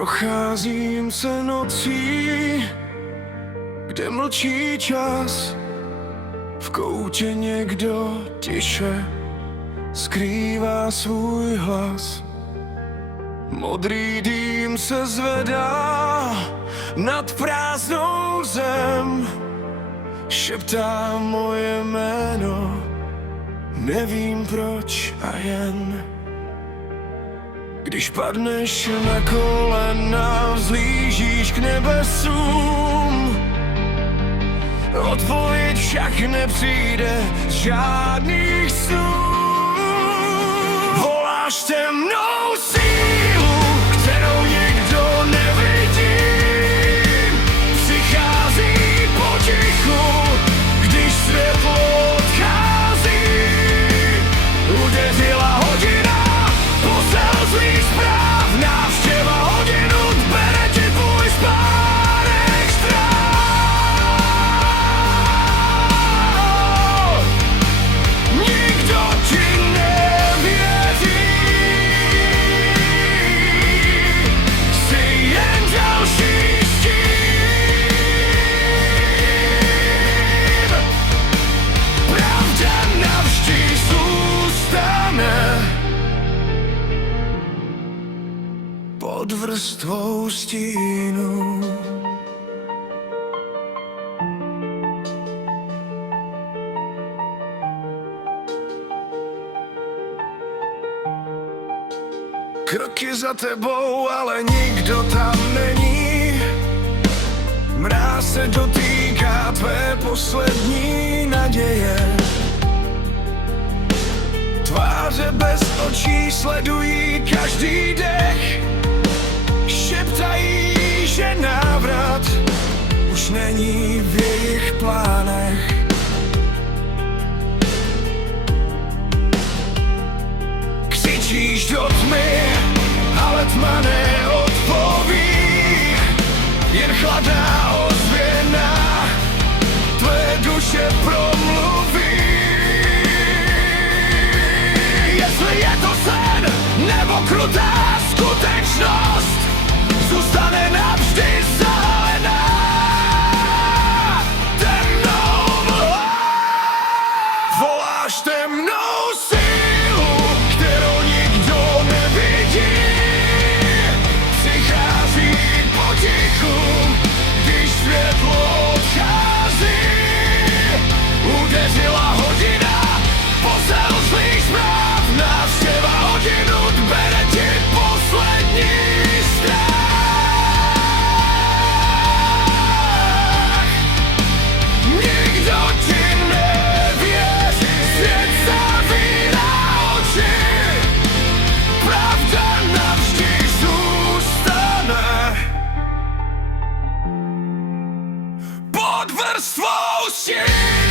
Procházím se nocí, kde mlčí čas. V koutě někdo tiše skrývá svůj hlas. Modrý dým se zvedá nad prázdnou zem. Šeptá moje jméno, nevím proč a jen. Když padneš na kolena, vzlížíš k nebesům. Odpověď však nepřijde z žádných snů. Voláš temnou sílu, kterou nikdo nevidí. Přichází potichu, když světlo odchází. Udeřila hodina, posel zlých zpráv. Návštěva hodinu bere ti tvůj spánek strach. Nikdo ti nevěří. Jsi jen další stín. Pravda navždy zůstane pod vrstvou stínu. Kroky za tebou, ale nikdo tam není. Mráz se dotýká tvé poslední naděje. Tváře bez očí sledují každý dech. Šeptají, že návrat už není v jejich plánech. Křičíš do tmy, ale tma neodpoví. Jen chladná ozvěna tvé duše promluví. Jestli je to sen nebo krutá skutečnost, zůstane navždy zahalená temnou mlhou. Voláš temnou sílu, kterou nikdo nevidí. Přichází potichu, když světlo odchází. Udeřila hodina, posel zlých zpráv. Návštěva hodinu bere ti poslední strach. Nikdo ti nevěří, svět zavírá oči. Pravda navždy zůstane pod vrstvou stínu.